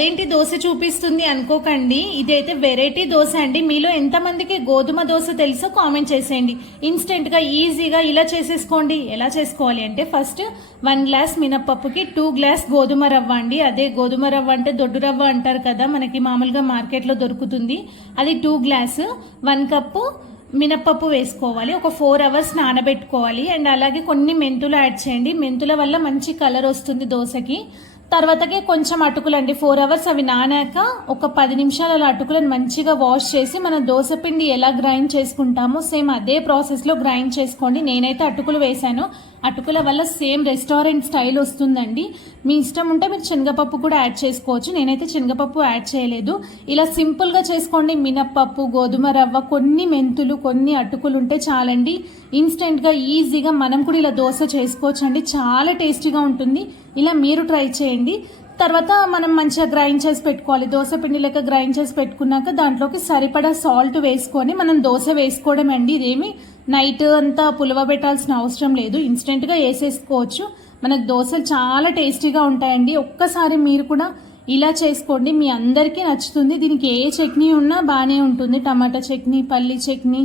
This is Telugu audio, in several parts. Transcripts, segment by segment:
అదేంటి దోశ చూపిస్తుంది అనుకోకండి, ఇదైతే వెరైటీ దోశ అండి. మీలో ఎంతమందికి గోధుమ దోశ తెలుసో కామెంట్ చేసేయండి. ఇన్స్టెంట్ గా ఈజీగా ఇలా చేసేసుకోండి. ఎలా చేసుకోవాలి అంటే ఫస్ట్ 1 గ్లాస్ మినప్పప్పుకి 2 గ్లాస్ గోధుమ రవ్వ అండి. అదే గోధుమ రవ్వ అంటే దొడ్డు రవ్వ అంటారు కదా, మనకి మామూలుగా మార్కెట్ లో దొరుకుతుంది. అది 2 గ్లాస్. 1 కప్పు మినప్పప్పు వేసుకోవాలి. ఒక 4 అవర్స్ నానబెట్టుకోవాలి. అండ్ అలాగే కొన్ని మెంతులు యాడ్ చేయండి. మెంతుల వల్ల మంచి కలర్ వస్తుంది దోశకి. తర్వాతకి కొంచెం అటుకులు అండి. 4 అవర్స్ అవి నానాక ఒక 10 నిమిషాలు అలా అటుకులను మంచిగా వాష్ చేసి మనం దోశ పిండి ఎలా గ్రైండ్ చేసుకుంటామో సేమ్ అదే ప్రాసెస్ లో గ్రైండ్ చేసుకోండి. నేనైతే అటుకులు వేసాను. అటుకుల వల్ల సేమ్ రెస్టారెంట్ స్టైల్ వస్తుందండి. మీ ఇష్టం ఉంటే మీరు శనగపప్పు కూడా యాడ్ చేసుకోవచ్చు. నేనైతే శనగపప్పు యాడ్ చేయలేదు. ఇలా సింపుల్ గా చేసుకోండి. మినప్పప్పు, గోధుమ రవ్వ, కొన్ని మెంతులు, కొన్ని అటుకులు ఉంటే చాలండి. ఇన్స్టెంట్ గా ఈజీగా మనం కూడా ఇలా దోశ చేసుకోవచ్చు అండి. చాలా టేస్టీగా ఉంటుంది. ఇలా మీరు ట్రై చేయండి. తర్వాత మనం మంచిగా గ్రైండ్ చేసి పెట్టుకోవాలి. దోశ పిండి లెక్క గ్రైండ్ చేసి పెట్టుకున్నాక దాంట్లోకి సరిపడా సాల్ట్ వేసుకొని మనం దోశ వేసుకోవడం అండి. ఇదేమి నైట్ అంతా పులవ పెట్టాల్సిన అవసరం లేదు. ఇన్స్టెంట్ గా వేసేసుకోవచ్చు. మనకు దోశలు చాలా టేస్టీగా ఉంటాయండి. ఒక్కసారి మీరు కూడా ఇలా చేసుకోండి. మీ అందరికీ నచ్చుతుంది. దీనికి ఏ చట్నీ ఉన్నా బాగానే ఉంటుంది. టమాటా చట్నీ, పల్లి చట్నీ,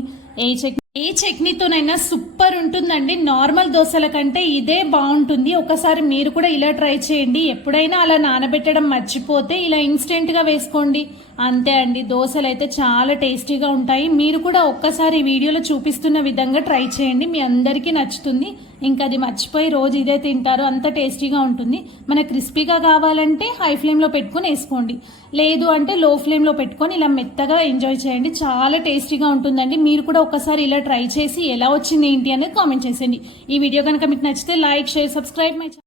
ఏ చట్నీతోనైనా సూపర్ ఉంటుందండి. నార్మల్ దోశల కంటే ఇదే బాగుంటుంది. ఒకసారి మీరు కూడా ఇలా ట్రై చేయండి. ఎప్పుడైనా అలా నానబెట్టడం మర్చిపోతే ఇలా ఇన్స్టెంట్ గా వేసుకోండి. అంతే అండి, దోశలు అయితే చాలా టేస్టీగా ఉంటాయి. మీరు కూడా ఒక్కసారి ఈ వీడియోలో చూపిస్తున్న విధంగా ట్రై చేయండి. మీ అందరికీ నచ్చుతుంది. ఇంకా అది మర్చిపోయి రోజు ఇదే తింటారు. అంత టేస్టీగా ఉంటుంది. మన క్రిస్పీగా కావాలంటే హై ఫ్లేమ్ లో పెట్టుకుని వేసుకోండి. లేదు అంటే లో ఫ్లేమ్ లో పెట్టుకొని ఇలా మెత్తగా ఎంజాయ్ చేయండి. చాలా టేస్టీగా ఉంటుందండి. మీరు కూడా ఒకసారి ఇలా ట్రై చేసి ఎలా వచ్చింది ఏంటి అనేది కామెంట్ చేసేయండి. ఈ వీడియో కనుక మీకు నచ్చితే like, share, subscribe my channel.